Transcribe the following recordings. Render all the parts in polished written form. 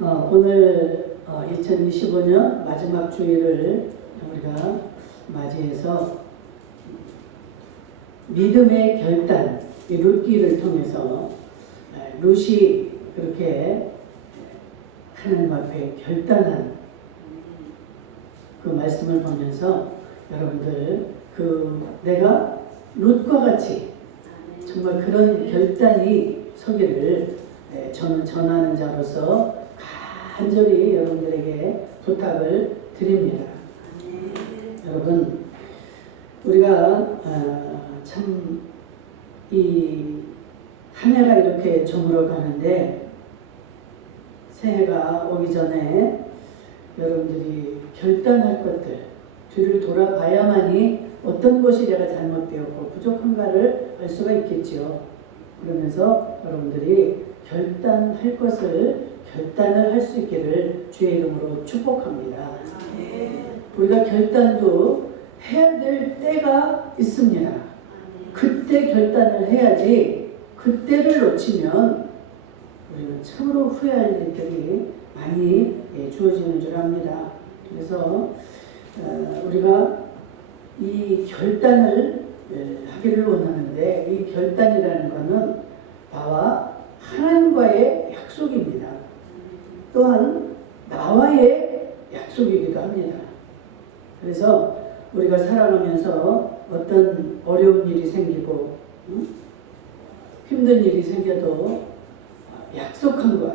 오늘 2025년 마지막 주일을 우리가 맞이해서 믿음의 결단, 이 룻기를 통해서 룻이 그렇게 하나님 앞에 결단한 그 말씀을 보면서 여러분들 내가 룻과 같이 정말 그런 결단이 서기를 저는 전하는 자로서 간절히 여러분들에게 부탁을 드립니다. 여러분, 우리가 참 이 한 해가 이렇게 저물어 가는데 새해가 오기 전에 여러분들이 결단할 것들, 뒤를 돌아봐야만이 어떤 것이 내가 잘못되었고 부족한가를 알 수가 있겠지요. 그러면서 여러분들이 결단할 것을 결단을 할 수 있기를 주의 이름으로 축복합니다. 우리가 결단도 해야 될 때가 있습니다. 그때 결단을 해야지 그때를 놓치면 우리는 참으로 후회할 일들이 많이 주어지는 줄 압니다. 그래서 우리가 이 결단을 하기를 원하는데 이 결단이라는 것은 나와 하나님과의 약속입니다. 또한 나와의 약속이기도 합니다. 그래서 우리가 살아가면서 어떤 어려운 일이 생기고 힘든 일이 생겨도 약속한 것,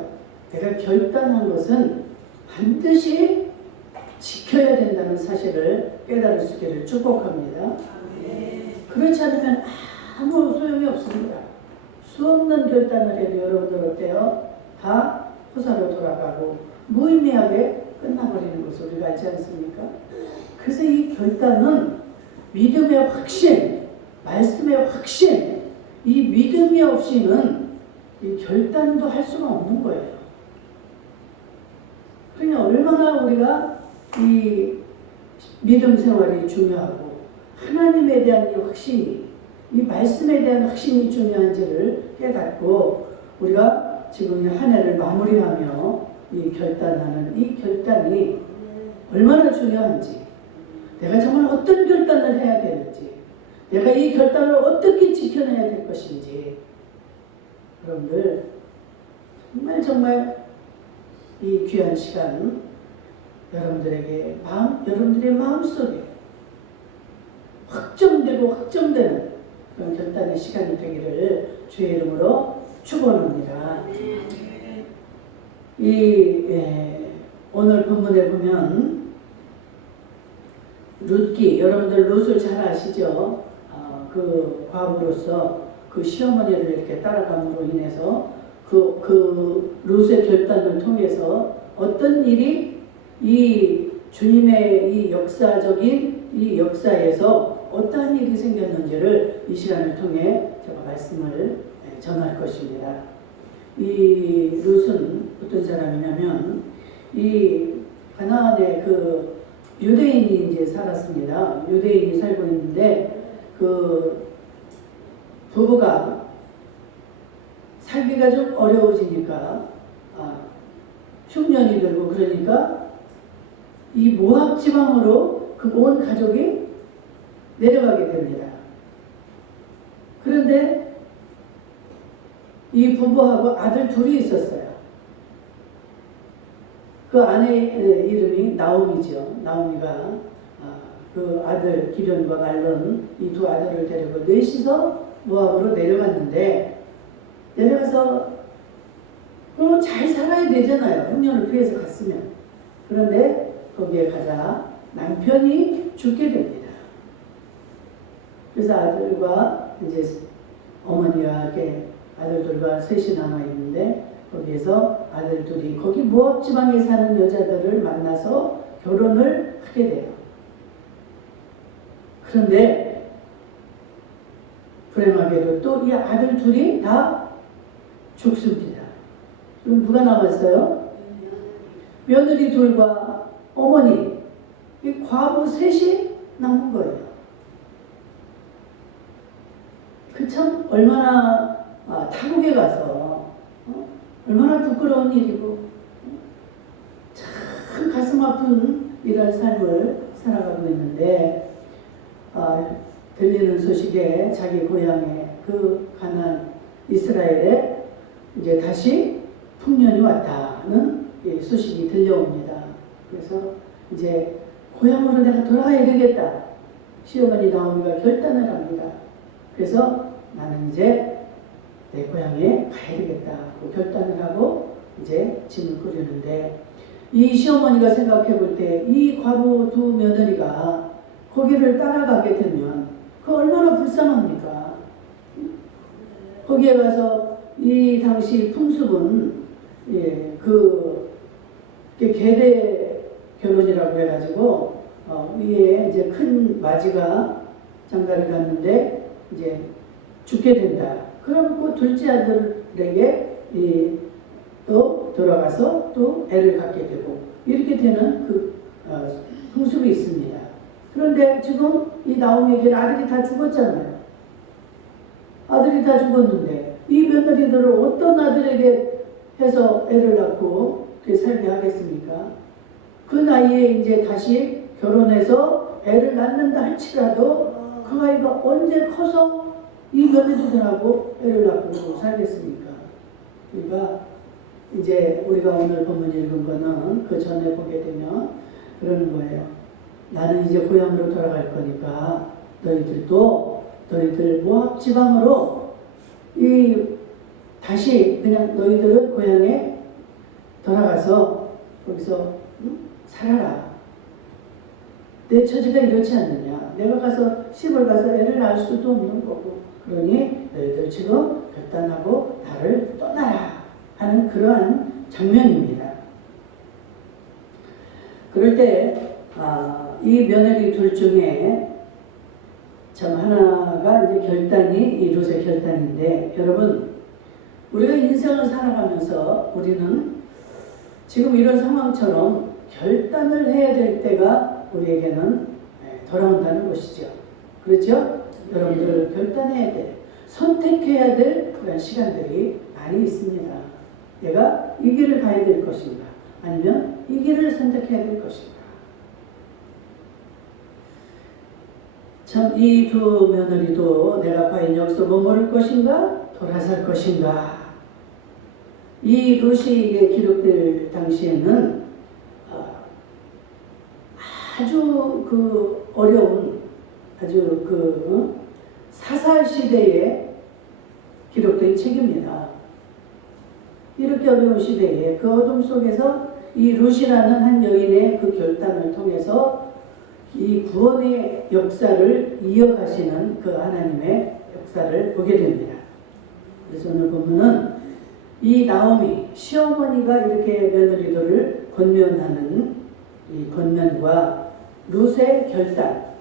내가 결단한 것은 반드시 지켜야 된다는 사실을 깨달을 수 있기를 축복합니다. 그렇지 않으면 아무 소용이 없습니다. 수없는 결단을 해도 여러분들 어때요? 다 호사로 돌아가고 무의미하게 끝나버리는 것을 우리가 알지 않습니까? 그래서 이 결단은 믿음의 확신, 말씀의 확신, 이 믿음이 없이는 이 결단도 할 수가 없는 거예요. 그러니 얼마나 우리가 이 믿음 생활이 중요하고 하나님에 대한 이 확신이, 이 말씀에 대한 확신이 중요한지를 깨닫고 우리가 지금 한 해를 마무리하며 이 결단하는 이 결단이 얼마나 중요한지, 내가 정말 어떤 결단을 해야 되는지, 내가 이 결단을 어떻게 지켜내야 될 것인지, 여러분들 정말 이 귀한 시간 여러분들에게 여러분들의 마음속에 확정되고 확정되는 그런 결단의 시간이 되기를 주의 이름으로 축원합니다. 오늘 본문에 보면 룻기, 여러분들 룻을 잘 아시죠? 그 과부로서 그 시어머니를 이렇게 따라감으로 인해서 그 룻의 결단을 통해서 어떤 일이 이 주님의 이 역사적인 이 역사에서 어떠한 일이 생겼는지를 이 시간을 통해 제가 말씀을 전할 것입니다. 이 룻은 어떤 사람이냐면 이 가나안에 그 유대인이 이제 살았습니다. 유대인이 살고 있는데 그 부부가 살기가 좀 어려워지니까 흉년이 들고 그러니까 이 모압 지방으로 그 온 가족이 내려가게 됩니다. 그런데 이 부부하고 아들 둘이 있었어요. 그 아내의 이름이 나오미죠. 나오미가 그 아들 기련과 말론 이 두 아들을 데리고 넷이서 모압으로 내려갔는데, 내려가서 그럼 잘 살아야 되잖아요. 흉년을 피해서 갔으면. 그런데 거기에 가자 남편이 죽게 됩니다. 그래서 아들과 이제 어머니와 아들들과 셋이 남아 있는데, 거기에서 아들 둘이 거기 모압 지방에 사는 여자들을 만나서 결혼을 하게 돼요. 그런데 불행하게도 또 이 아들 둘이 다 죽습니다. 그럼 누가 남았어요? 며느리 둘과 어머니, 이 과부 셋이 남은 거예요. 그 참 얼마나 타국에 가서 얼마나 부끄러운 일이고 가슴 아픈 이런 삶을 살아가고 있는데 들리는 소식에 자기 고향에 그 가나안 이스라엘에 이제 다시 풍년이 왔다는 소식이 들려옵니다. 그래서 이제 고향으로 내가 돌아가야 되겠다. 시어머니 나오미가 결단을 합니다. 그래서 나는 이제 내 고향에 가야 되겠다 하고 결단을 하고 이제 짐을 꾸리는데, 이 시어머니가 생각해 볼 때 이 과부 두 며느리가 거기를 따라가게 되면 그 얼마나 불쌍합니까? 거기에 가서 이 당시 풍습은 그 계대 결혼이라고 해가지고 위에 이제 큰 맞이가 장가를 갔는데 이제 죽게 된다. 그러면 그 둘째 아들에게 또 돌아가서 또 애를 갖게 되고 이렇게 되는 그 풍습이 있습니다. 그런데 지금 이 나오미에게는 아들이 다 죽었잖아요. 아들이 다 죽었는데 이 며느리들을 어떤 아들에게 해서 애를 낳고 살게 하겠습니까? 그 나이에 이제 다시 결혼해서 애를 낳는다 할지라도 그 아이가 언제 커서 이 며느리들하고 애를 낳고 살겠습니까? 그러니까 이제 우리가 오늘 본문 읽은 거는 그 전에 보게 되면 그러는 거예요. 나는 이제 고향으로 돌아갈 거니까 너희들 모압 지방으로 다시 그냥 너희들은 고향에 돌아가서 거기서 살아라. 내 처지가 이렇지 않느냐. 내가 가서 시골 가서 애를 낳을 수도 없는 거고, 그러니 너희들 지금 결단하고 나를 떠나라 하는 그러한 장면입니다. 그럴 때 이 며느리 둘 중에 참 하나가 이제 결단이 이 룻의 결단인데, 여러분 우리가 인생을 살아가면서 우리는 지금 이런 상황처럼 결단을 해야 될 때가 우리에게는 돌아온다는 것이죠. 그렇죠? 여러분들 결단해야 될, 선택해야 될 그런 시간들이 많이 있습니다. 내가 이 길을 가야 될 것인가, 아니면 이 길을 선택해야 될 것인가. 참 이 두 며느리도 내가 과연 여기서 머무를 것인가, 돌아설 것인가. 이 룻이 기록될 당시에는 아주 그 어려운, 아주 그 사살 시대에 기록된 책입니다. 이렇게 어려운 시대에 그 어둠 속에서 이 룻이라는 한 여인의 그 결단을 통해서 이 구원의 역사를 이어가시는 그 하나님의 역사를 보게 됩니다. 그래서 오늘 보면은 이 나오미 시어머니가 이렇게 며느리들을 권면하는 이 권면과 룻의 결단,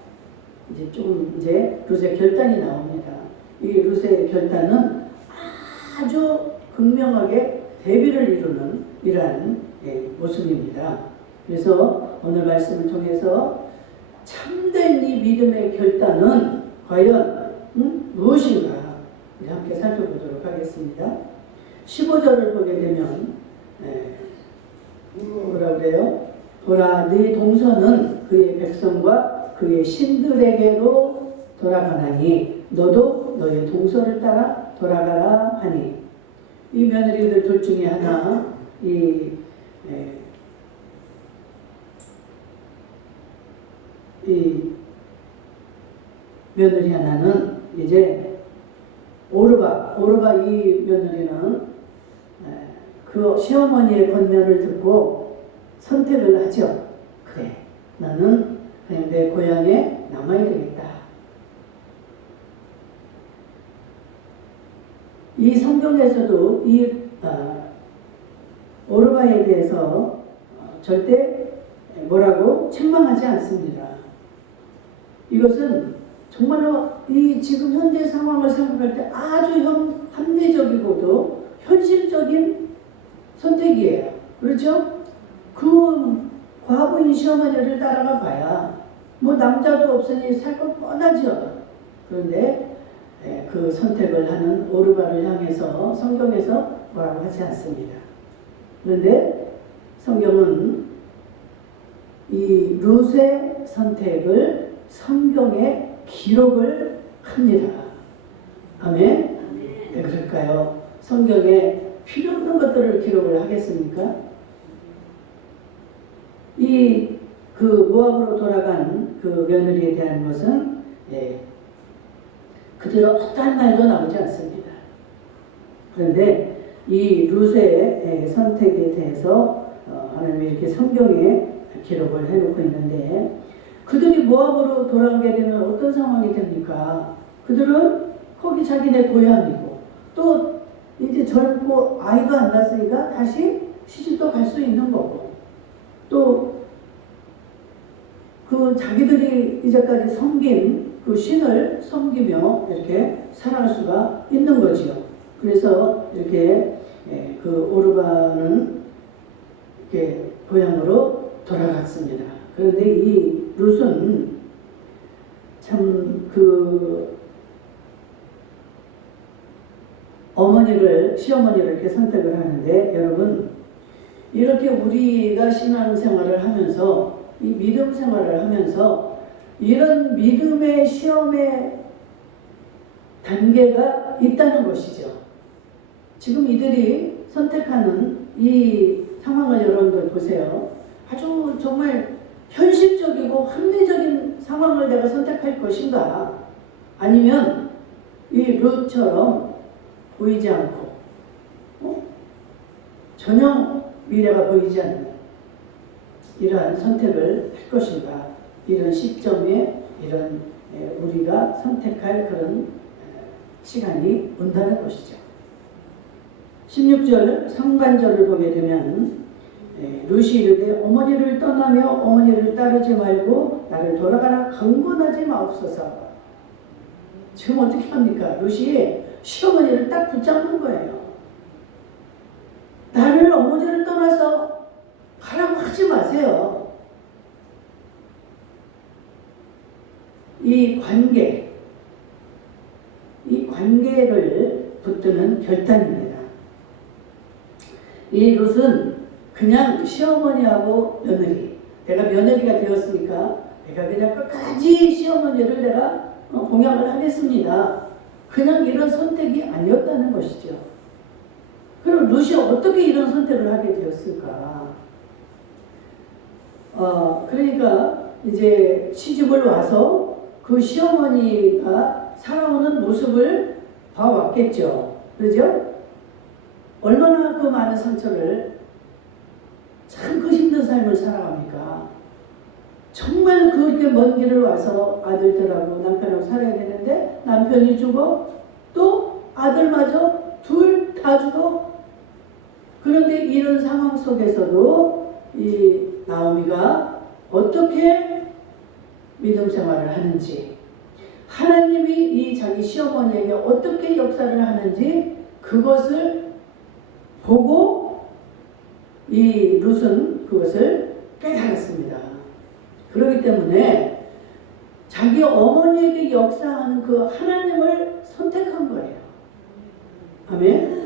이제 룻의 결단이 나옵니다. 이 룻의 결단은 아주 극명하게 대비를 이루는 이러한 모습입니다. 그래서 오늘 말씀을 통해서 참된 이 믿음의 결단은 과연 무엇인가 함께 살펴보도록 하겠습니다. 15절을 보게 되면 뭐라 그래요? 보라, 네 동서는 그의 백성과 그의 신들에게로 돌아가나니 너도 너의 동서를 따라 돌아가라 하니, 이 며느리들 둘 중에 하나, 이 며느리 하나는 이제 오르바 이 며느리는 그 시어머니의 권면을 듣고 선택을 하죠. 그래, 나는 그냥 내 고향에 남아야 되겠다. 이 성경에서도 이 오르바에 대해서 절대 뭐라고 책망하지 않습니다. 이것은 정말로 이 지금 현재 상황을 생각할 때 아주 합리적이고도 현실적인 선택이에요. 그렇죠? 그 과부인 시어머니를 따라가 봐야 뭐 남자도 없으니 살 건 뻔하죠. 그런데 그 선택을 하는 오르바를 향해서 성경에서 뭐라고 하지 않습니다. 그런데 성경은 이 룻의 선택을 성경에 기록을 합니다. 아멘? 왜 그럴까요? 성경에 필요 없는 것들을 기록을 하겠습니까? 그 모압으로 돌아간 그 며느리에 대한 것은 그대로 어떠한 말도 나오지 않습니다. 그런데 이 룻의 선택에 대해서 하나님이 이렇게 성경에 기록을 해놓고 있는데, 그들이 모압으로 돌아가게 되면 어떤 상황이 됩니까? 그들은 거기 자기네 고향이고, 또 이제 젊고 아이도 안 낳았으니까 다시 시집도 갈 수 있는 거고, 또 그 자기들이 이제까지 섬긴 그 신을 섬기며 이렇게 살아갈 수가 있는 거지요. 그래서 이렇게 그 오르바는 이렇게 고향으로 돌아갔습니다. 그런데 이 룻은 참 그 시어머니를 이렇게 선택을 하는데, 여러분, 이렇게 우리가 신앙생활을 하면서, 이 믿음 생활을 하면서 이런 믿음의 시험의 단계가 있다는 것이죠. 지금 이들이 선택하는 이 상황을 여러분들 보세요. 아주 정말 현실적이고 합리적인 상황을 내가 선택할 것인가, 아니면 이 룻처럼 보이지 않고 전혀 미래가 보이지 않는 이러한 선택을 할 것인가, 이런 시점에 이런 우리가 선택할 그런 시간이 온다는 것이죠. 16절 상반절을 보게 되면 룻이 이르되 어머니를 떠나며 어머니를 따르지 말고 나를 돌아가라 강권하지 마옵소서. 지금 어떻게 합니까? 룻이 시어머니를 딱 붙잡는 거예요. 나를 어머니를 떠나서 가라고 하지 마세요. 이 관계를 붙드는 결단입니다. 이 룻은 그냥 시어머니하고 며느리, 내가 며느리가 되었으니까 내가 그냥 끝까지 시어머니를 내가 봉양을 하겠습니다, 그냥 이런 선택이 아니었다는 것이죠. 그럼 룻이 어떻게 이런 선택을 하게 되었을까? 그러니까 이제 시집을 와서 그 시어머니가 살아오는 모습을 봐왔겠죠. 그죠? 얼마나 그 많은 상처를, 참 그 힘든 삶을 살아갑니까? 정말 그렇게 먼 길을 와서 아들들하고 남편하고 살아야 되는데 남편이 죽어, 또 아들마저 둘 다 죽어. 그런데 이런 상황 속에서도 이 나오미가 어떻게 믿음 생활을 하는지, 하나님이 이 자기 시어머니에게 어떻게 역사를 하는지 그것을 보고 이 룻은 그것을 깨달았습니다. 그렇기 때문에 자기 어머니에게 역사하는 그 하나님을 선택한 거예요. 아멘?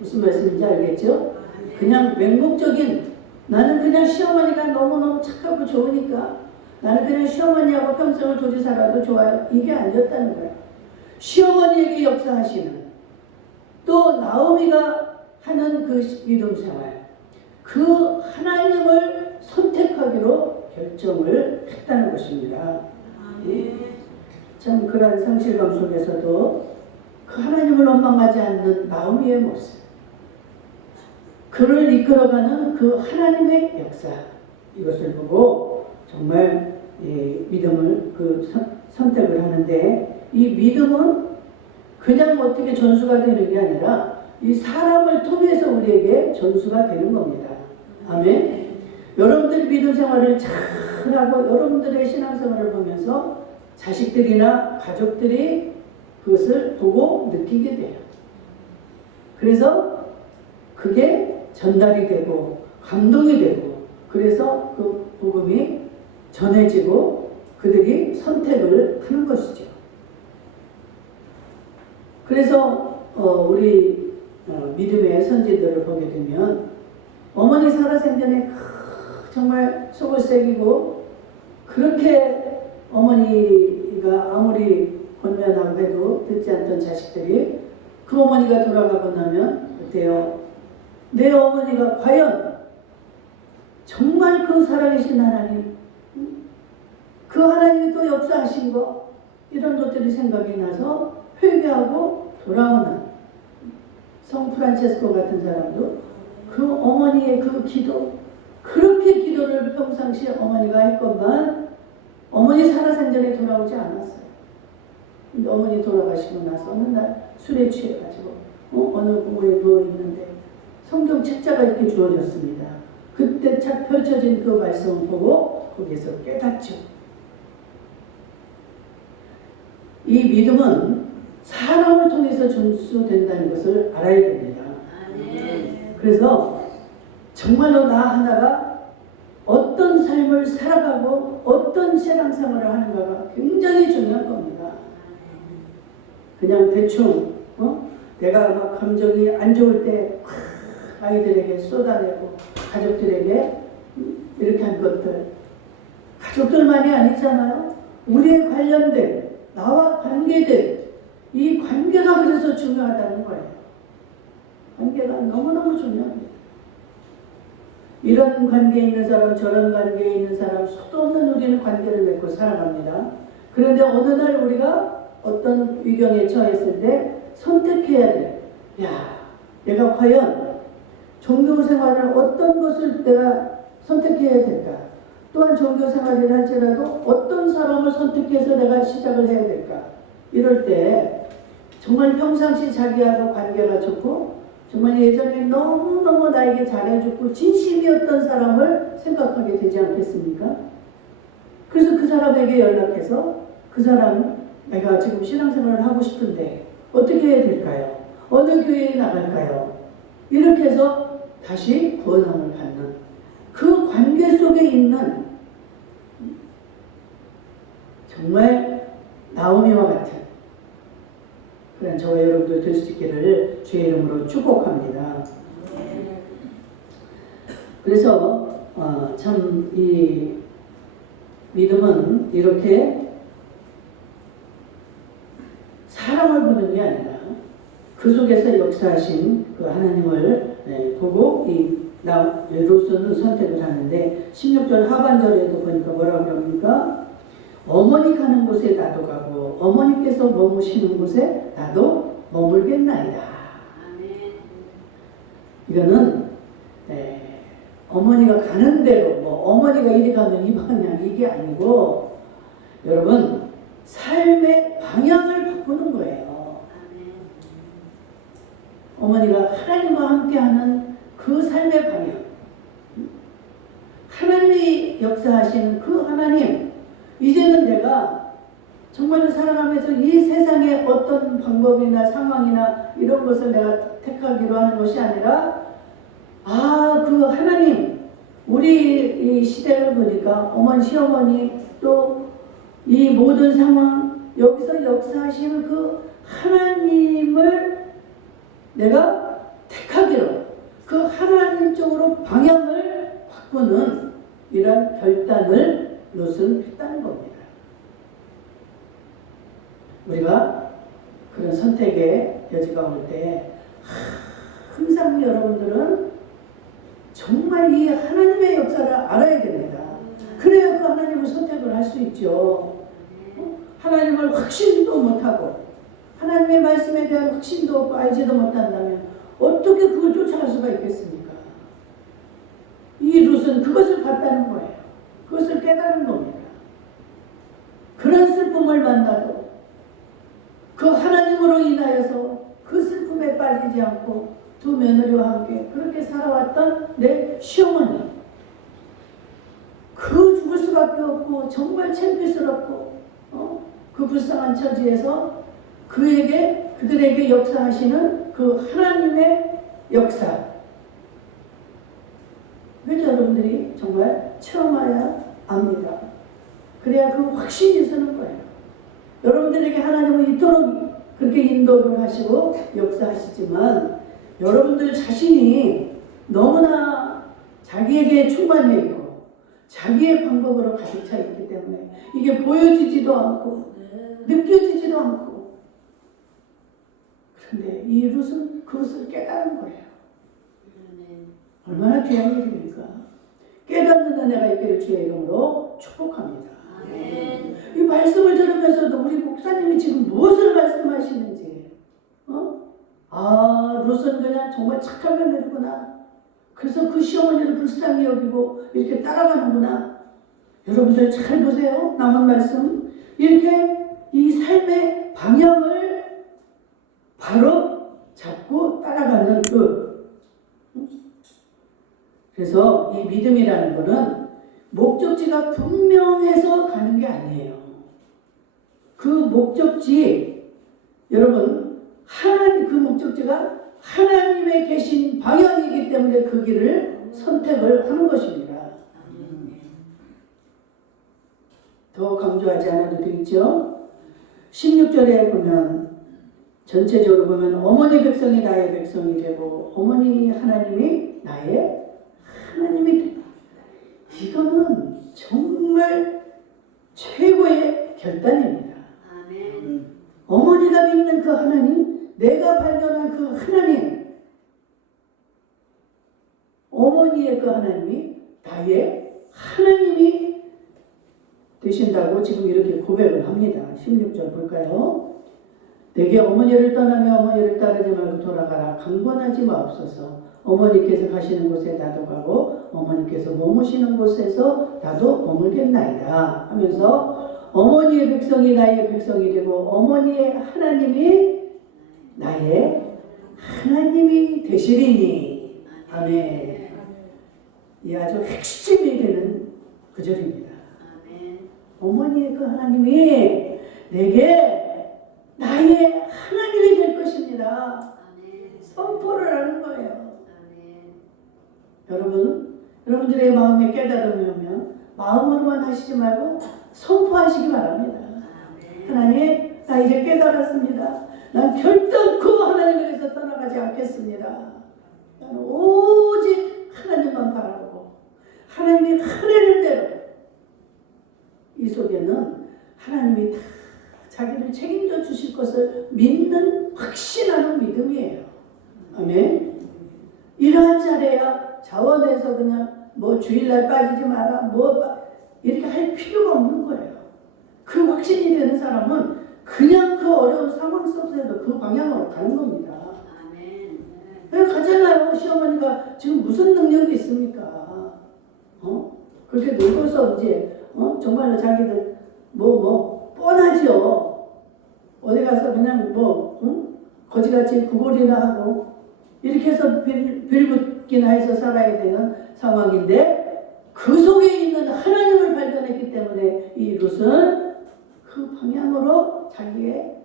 무슨 말씀인지 알겠죠? 그냥 맹목적인, 나는 그냥 시어머니가 너무너무 착하고 좋으니까 나는 그냥 시어머니하고 평생을 도지 살아도 좋아요, 이게 아니었다는 거예요. 시어머니에게 역사하시는, 또 나오미가 하는 그 믿음 생활, 그 하나님을 선택하기로 결정을 했다는 것입니다. 참 그런 상실감 속에서도 그 하나님을 원망하지 않는 나오미의 모습, 그를 이끌어가는 그 하나님의 역사, 이것을 보고 정말 믿음을 선택을 하는데, 이 믿음은 그냥 어떻게 전수가 되는 게 아니라 이 사람을 통해서 우리에게 전수가 되는 겁니다. 아멘. 여러분들이 믿음 생활을 잘하고 여러분들의 신앙생활을 보면서 자식들이나 가족들이 그것을 보고 느끼게 돼요. 그래서 그게 전달이 되고 감동이 되고, 그래서 그 복음이 전해지고 그들이 선택을 하는 것이죠. 그래서 우리 믿음의 선지들을 보게 되면 어머니 살아생전에 정말 속을 새기고 그렇게 어머니가 아무리 권면하고 해도 듣지 않던 자식들이 그 어머니가 돌아가고 나면 어때요? 내 어머니가 과연 정말 그 살아계신 하나님, 그 하나님이 또 역사하신 거 이런 것들이 생각이 나서 회개하고 돌아오는 성 프란체스코 같은 사람도 그 어머니의 그 기도, 그렇게 기도를 평상시에 어머니가 했건만 어머니 살아생전에 돌아오지 않았어요. 근데 어머니 돌아가시고 나서 어느 날 술에 취해가지고 어느 공원에 누워있는데 성경 책자가 이렇게 주어졌습니다. 그때 착 펼쳐진 그 말씀을 보고 거기에서 깨닫죠. 이 믿음은 사람을 통해서 전수된다는 것을 알아야 됩니다. 그래서 정말로 나 하나가 어떤 삶을 살아가고 어떤 신앙생활을 하는가가 굉장히 중요한 겁니다. 그냥 대충 내가 막 감정이 안 좋을 때 아이들에게 쏟아내고 가족들에게 이렇게 한 것들, 가족들만이 아니잖아요. 우리에 관련된 나와 관계된 이 관계가 그래서 중요하다는 거예요. 관계가 너무너무 중요합니다. 이런 관계에 있는 사람, 저런 관계에 있는 사람, 수도 없는 우리는 관계를 맺고 살아갑니다. 그런데 어느 날 우리가 어떤 위경에 처했을 때 선택해야 돼. 내가 과연 종교 생활을 어떤 것을 내가 선택해야 될까? 또한 종교 생활을 할지라도 어떤 사람을 선택해서 내가 시작을 해야 될까? 이럴 때 정말 평상시 자기하고 관계가 좋고 정말 예전에 너무너무 나에게 잘해줬고 진심이었던 사람을 생각하게 되지 않겠습니까? 그래서 그 사람에게 연락해서 그 사람 내가 지금 신앙생활을 하고 싶은데 어떻게 해야 될까요? 어느 교회에 나갈까요? 이렇게 해서 다시 구원함을 받는 그 관계 속에 있는 정말 나오미와 같은 그런 저와 여러분들 될 수 있기를 주의 이름으로 축복합니다. 그래서 참 이 믿음은 이렇게 사람을 보는 게 아니라 그 속에서 역사하신 그 하나님을 보고 이 로스는 선택을 하는데 16절 하반절에도 보니까 뭐라고 그럽니까? 어머니 가는 곳에 나도 가고 어머니께서 머무시는 곳에 나도 머물겠나이다. 이거는 어머니가 가는 대로 어머니가 이리 가면 이 방향 이게 아니고 여러분 삶의 방향을 바꾸는 거예요. 어머니가 하나님과 함께하는 그 삶의 방향, 하나님이 역사하시는 그 하나님, 이제는 내가 정말로 살아가면서 이 세상의 어떤 방법이나 상황이나 이런 것을 내가 택하기로 하는 것이 아니라 그 하나님, 우리 이 시대를 보니까 어머니, 시어머니 또 이 모든 상황 여기서 역사하시는 그 하나님을 내가 택하기로 그 하나님 쪽으로 방향을 바꾸는 이런 결단을 롯은 했다는 겁니다. 우리가 그런 선택의 여지가 올 때 항상 여러분들은 정말 이 하나님의 역사를 알아야 됩니다. 그래야 그 하나님을 선택을 할 수 있죠. 하나님을 확신도 못하고 하나님의 말씀에 대한 확신도 없고 알지도 못한다면 어떻게 그걸 쫓아갈 수가 있겠습니까? 이 롯은 그것을 봤다는 거예요. 그것을 깨달은 겁니다. 그런 슬픔을 만나도 그 하나님으로 인하여서 그 슬픔에 빠지지 않고 두 며느리와 함께 그렇게 살아왔던 내 시어머니, 그 죽을 수밖에 없고 정말 창피스럽고 그 불쌍한 처지에서 그들에게 역사하시는 그 하나님의 역사, 그래서 여러분들이 정말 체험해야 압니다. 그래야 그 확신이 서는 거예요. 여러분들에게 하나님은 이토록 그렇게 인도를 하시고 역사하시지만 여러분들 자신이 너무나 자기에게 충만해 있고 자기의 방법으로 가득 차 있기 때문에 이게 보여지지도 않고 느껴지지도 않고, 그런데 이 룻은 그것을 깨달은 거예요. 얼마나 귀한 일입니까? 깨닫는 은혜가 있기를 주의 이름으로 축복합니다. 이 말씀을 들으면서도 우리 목사님이 지금 무엇을 말씀하시는지, 룻은 그냥 정말 착한 며느리구나. 그래서 그 시어머니를 불쌍히 여기고 이렇게 따라가는구나. 여러분들 잘 보세요. 남은 말씀. 이렇게 이 삶의 방향을 바로 잡고 따라가는 그래서 이 믿음이라는 것은 목적지가 분명해서 가는 게 아니에요. 그 목적지, 여러분, 그 목적지가 하나님의 계신 방향이기 때문에 그 길을 선택을 하는 것입니다. 더 강조하지 않아도 되겠죠? 16절에 보면, 전체적으로 보면 어머니 백성이 나의 백성이 되고 어머니 하나님이 나의 하나님이 된다. 이거는 정말 최고의 결단입니다. 아멘. 어머니가 믿는 그 하나님, 내가 발견한 그 하나님, 어머니의 그 하나님이 나의 하나님이 되신다고 지금 이렇게 고백을 합니다. 16절 볼까요? 내게 어머니를 떠나며 어머니를 따르지 말고 돌아가라. 강권하지 마옵소서. 어머니께서 가시는 곳에 나도 가고 어머니께서 머무시는 곳에서 나도 머물겠나이다 하면서 어머니의 백성이 나의 백성이 되고 어머니의 하나님이 나의 하나님이 되시리니. 아멘. 이 아주 핵심이 되는 구절입니다. 어머니의 그 하나님이 내게 나의 하나님이 될 것입니다. 선포를 하는 거예요. 여러분들의 마음에 깨달음이 오면 마음으로만 하시지 말고 선포하시기 바랍니다. 하나님, 나 이제 깨달았습니다. 난 결단코 하나님에게서 떠나가지 않겠습니다. 나는 오직 하나님만 바라보고 하나님이 하라는 대로, 이 속에는 하나님이 다 자기를 책임져 주실 것을 믿는 확신하는 믿음이에요. 아멘. 이러한 자리야 자원해서 그냥 뭐 주일날 빠지지 마라 이렇게 할 필요가 없는 거예요. 그 확신이 되는 사람은 그냥 그 어려운 상황 속에서도 그 방향으로 가는 겁니다. 아멘. 가잖아요. 시어머니가 지금 무슨 능력이 있습니까? 그렇게 늙어서 이제 정말로 자기들 뻔하지요. 어디 가서 그냥 거지같이 구걸이나 하고 이렇게 해서 빌붙기나 해서 살아야 되는 상황인데, 그 속에 있는 하나님을 발견했기 때문에 이 룻은 그 방향으로 자기의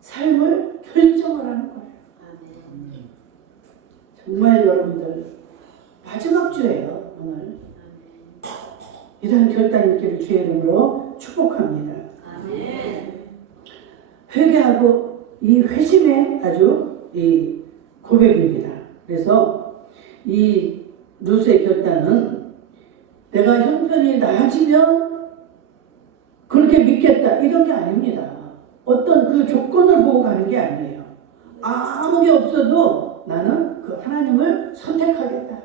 삶을 결정을 하는 거예요. 정말 여러분들 마지막 주예요. 오늘 이러한 결단이 있기를 주의 이름으로 축복합니다. 아멘. 회개하고 이 회심의 아주 이 고백입니다. 그래서 이 룻의 결단은 내가 형편이 나아지면 그렇게 믿겠다 이런 게 아닙니다. 어떤 그 조건을 보고 가는 게 아니에요. 아무 게 없어도 나는 그 하나님을 선택하겠다.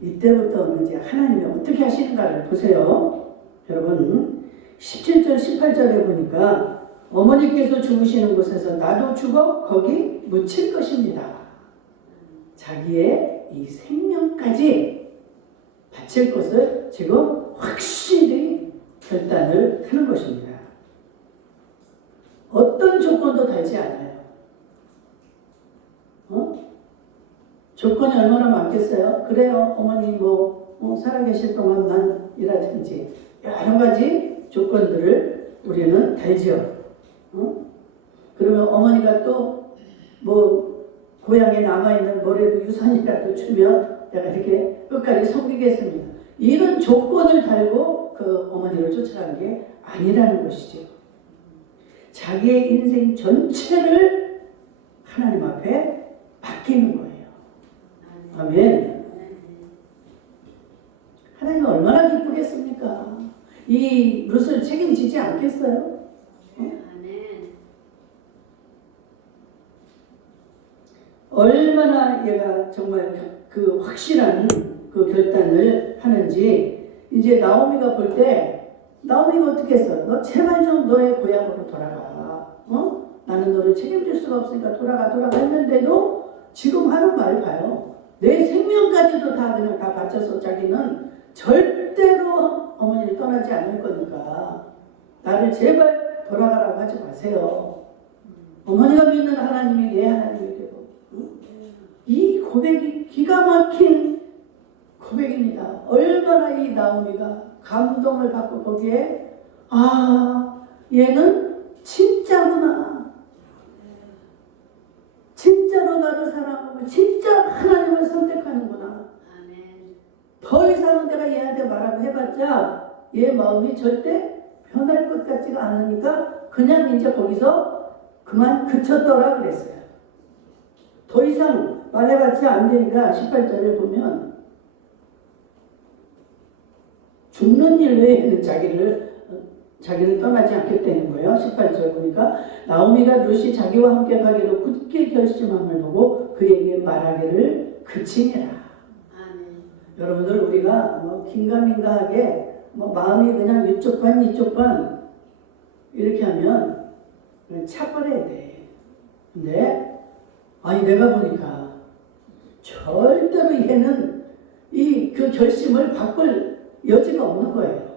이때부터 이제 하나님이 어떻게 하시는가를 보세요. 여러분 17절 18절에 보니까 어머니께서 죽으시는 곳에서 나도 죽어 거기 묻힐 것입니다. 자기의 이 생명까지 바칠 것을 지금 확실히 결단을 하는 것입니다. 어떤 조건도 달지 않아요. 조건이 얼마나 많겠어요? 그래요, 어머니 살아계실 동안만이라든지 여러 가지 조건들을 우리는 달지요. 그러면 어머니가 또 고향에 남아있는 뭐라도 유산이라도 주면 내가 이렇게 끝까지 섬기겠습니다. 이런 조건을 달고 그 어머니를 쫓아간 게 아니라는 것이죠. 자기의 인생 전체를 하나님 앞에 맡기는 거예요. 아멘. 하나님은 얼마나 기쁘겠습니까? 이 룻을 책임지지 않겠어요? 얼마나 얘가 정말 그 확실한 그 결단을 하는지 이제 나오미가 볼 때 나오미가 어떻게 했어? 너 제발 좀 너의 고향으로 돌아가. 나는 너를 책임질 수가 없으니까 돌아가 했는데도 지금 하는 말 봐요. 내 생명까지도 다 그냥 다 바쳐서 자기는 절대로 어머니를 떠나지 않을 거니까 나를 제발 돌아가라고 하지 마세요. 어머니가 믿는 하나님이 내 하나님이 되고 이 고백이 기가 막힌 고백입니다. 얼마나 이 나오미가 감동을 받고 거기에 얘는 진짜구나. 진짜로 나를 사랑하고 진짜 하나님을 선택하는구나. 더 이상은 내가 얘한테 말하고 해봤자 얘 마음이 절대 변할 것 같지가 않으니까 그냥 이제 거기서 그만 그쳤더라 그랬어요. 더 이상 말해봤자 안 되니까 18절을 보면 죽는 일 외에는 자기를 떠나지 않겠다는 거예요. 18절 보니까 나오미가 룻이 자기와 함께 가기로 굳게 결심함을 보고 그에게 말하기를 그치니라. 여러분들 우리가 긴가민가하게 마음이 그냥 이쪽 반 이렇게 하면 그냥 차버려야 돼. 근데 내가 보니까 절대로 얘는 그 결심을 바꿀 여지가 없는 거예요.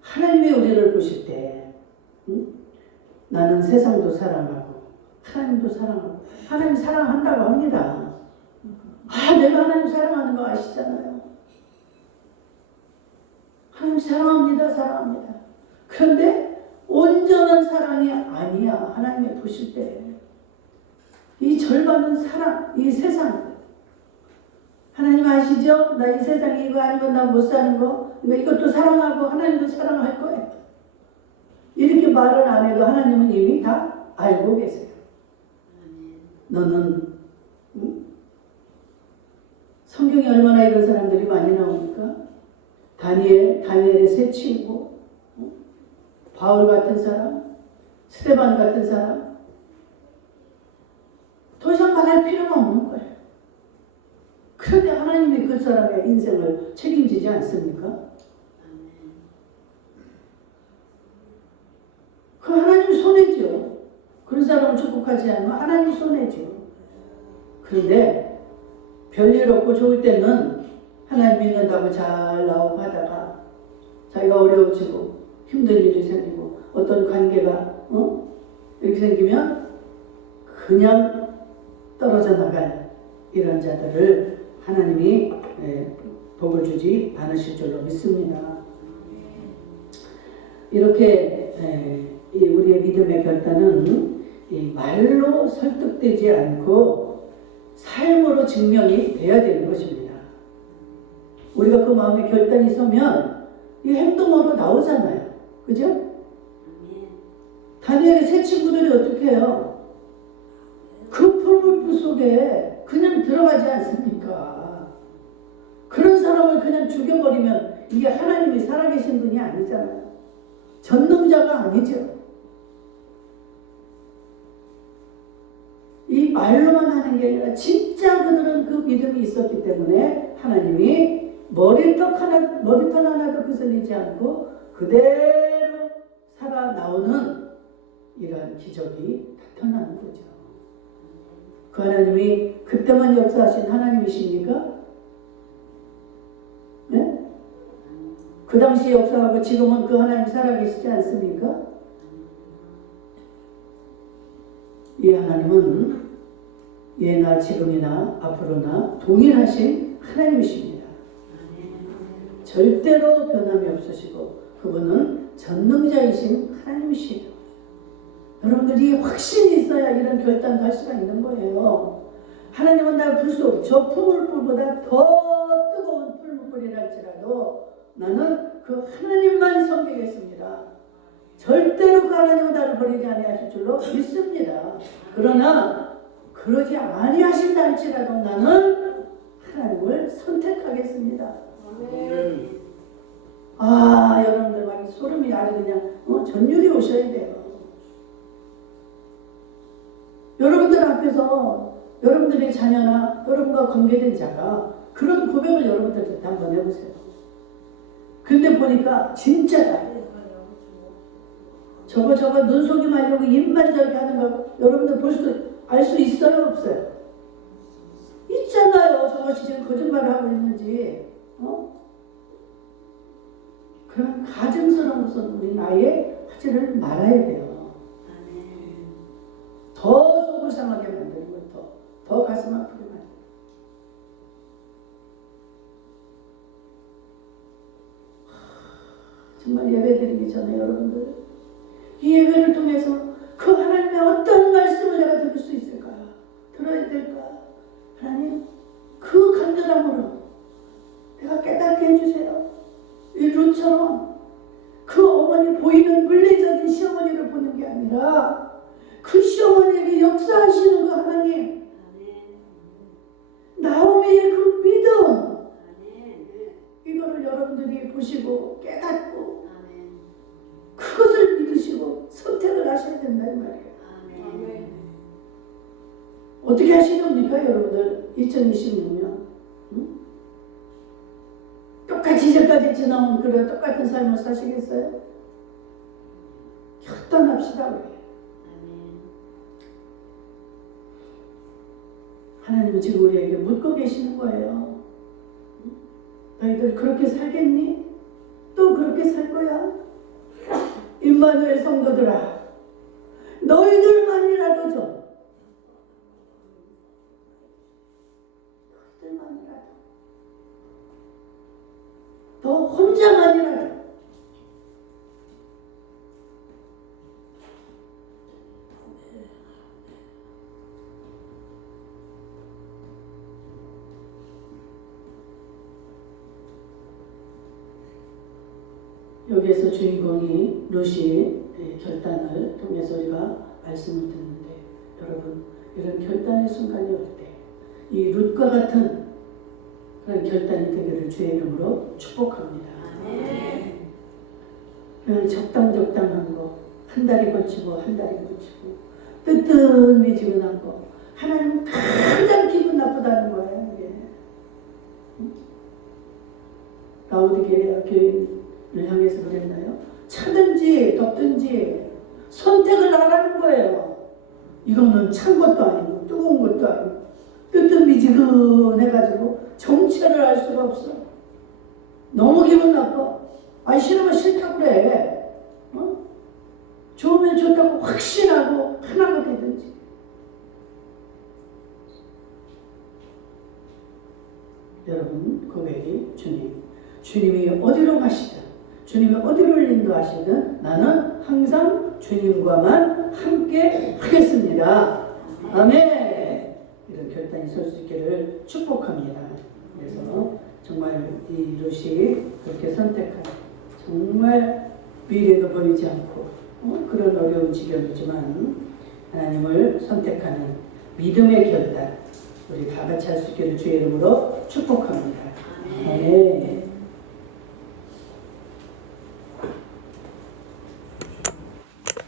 하나님이 우리를 보실 때 나는 세상도 사랑하고 하나님도 사랑하고 하나님 사랑한다고 합니다. 내가 하나님 사랑하는 거 아시잖아요. 하나님 사랑합니다. 그런데 온전한 사랑이 아니야. 하나님이 보실 때 이 절반은 사랑, 이 세상. 하나님 아시죠? 나 이 세상에 이거 아니면 나 못 사는 거. 이것도 사랑하고 하나님도 사랑할 거예요. 이렇게 말을 안 해도 하나님은 이미 다 알고 계세요. 너는 성경에 얼마나 이런 사람들이 많이 나오니까 다니엘의 세 친구, 바울 같은 사람, 스데반 같은 사람 더 이상 말할 필요가 없는 거예요. 그런데 하나님이 그 사람의 인생을 책임지지 않습니까? 그 하나님 손해죠. 그런 사람을 축복하지 않으면 하나님 손해죠. 그런데 별일 없고 좋을 때는 하나님 믿는다고 잘 나오고 하다가 자기가 어려워지고 힘든 일이 생기고 어떤 관계가 이렇게 생기면 그냥 떨어져 나갈 이런 자들을 하나님이 복을 주지 않으실 줄로 믿습니다. 이렇게 우리의 믿음의 결단은 말로 설득되지 않고 삶으로 증명이 돼야 되는 것입니다. 우리가 그 마음의 결단이 서면 이 행동으로 나오잖아요. 그죠? 다니엘의 세 친구들이 어떻게 해요? 그 풀물불 속에 그냥 들어가지 않습니까? 그런 사람을 그냥 죽여버리면 이게 하나님이 살아계신 분이 아니잖아요. 전능자가 아니죠. 이 말로만 하는 게 아니라 진짜 그들은 그 믿음이 있었기 때문에 하나님이 머리털 하나도 그슬리지 않고 그대로 살아나오는 이러한 기적이 나타나는 거죠. 그 하나님이 그때만 역사하신 하나님이십니까? 네? 그 당시 역사하고 지금은 그 하나님 살아계시지 않습니까? 이 하나님은 예나 지금이나 앞으로나 동일하신 하나님이십니다. 절대로 변함이 없으시고 그분은 전능자이신 하나님이시죠. 여러분들이 확신이 있어야 이런 결단도 할 수가 있는 거예요. 하나님은 나 불속 저 풀물불보다 더 뜨거운 풀물불이랄지라도 나는 그 하나님만 섬기겠습니다. 절대로 그 하나님은 나를 버리지 아니하실 줄로 믿습니다. 그러나 그러지 아니하신다 할지라도 나는 하나님을 선택하겠습니다. 아멘. 여러분들 막 소름이 아주 그냥 전율이 오셔야 돼요. 여러분들 앞에서 여러분들의 자녀나 여러분과 관계된 자가 그런 고백을 여러분들한테 한번 해보세요. 근데 보니까 진짜다. 저거 눈속임 하려고 입만 저렇게 하는 거 여러분들 알 수 있어요? 없어요? 있잖아요. 저것이 지금 거짓말을 하고 있는지. 그런 가증스러운 것은 우리 아예 하지를 말아야 돼요. 더 속을 상하게 만드는 것, 더 가슴 아프게 만드는 것. 정말 예배드리기 전에 여러분들 이 예배를 통해서 그 하나님의 어떤 말씀을 내가 들을 수 있을까? 들어야 될까? 하나님 그 간절함으로 내가 깨닫게 해주세요. 이 룻처럼 그 어머니 보이는 물리적인 시어머니를 보는 게 아니라 그 시어머니에게 역사하시는 그 하나님, 나오미의 그 믿음, 이거를 여러분들이 보시고 깨닫고 그것을 믿으시고 선택을 하셔야 된다는 말이에요. 어떻게 하시렵니까 여러분들? 2026년 똑같이 이제까지 지나온 그런 똑같은 삶을 사시겠어요? 결단합시다 우리. 하나님은 지금 우리에게 묻고 계시는 거예요. 너희들 그렇게 살겠니? 또 그렇게 살 거야? 임마누엘 성도들아, 너희들만이라도 좀, 너희들만이라도, 너 혼자만이라도 여기에서 주인공이 룻이 결단을 통해서 우리가 말씀을 듣는데, 여러분 이런 결단의 순간이 올 때 이 룻과 같은 그런 결단이 되기를 주의 이름으로 축복합니다. 그냥 적당한 거, 한 달이 걸치고 한 달이 걸치고 뜨뜻미지근한 거, 하나님은 가장 기분 나쁘다는 거예요. 이게. 라오디게아 교인을 향해서 그랬나요? 차든지 덥든지 선택을 하라는 거예요. 이거는 찬 것도 아니고 뜨거운 것도 아니고 뜨뜻미지근해가지고 정체를 알 수가 없어. 너무 기분 나빠. 싫으면 싫다고 그래. 좋으면 좋다고 확신하고 하나가 되든지. 여러분 고백이 주님이 어디로 가시든, 주님이 어디를 인도하시든 나는 항상 주님과만 함께 하겠습니다. 아멘. 이런 결단이 설 수 있기를 축복합니다. 그래서 정말 이 룻이 그렇게 선택한, 정말 미래도 보이지 않고 그런 어려운 지경이지만 하나님을 선택하는 믿음의 결단, 우리 다 같이 할 수 있기를 주의 이름으로 축복합니다. 아멘.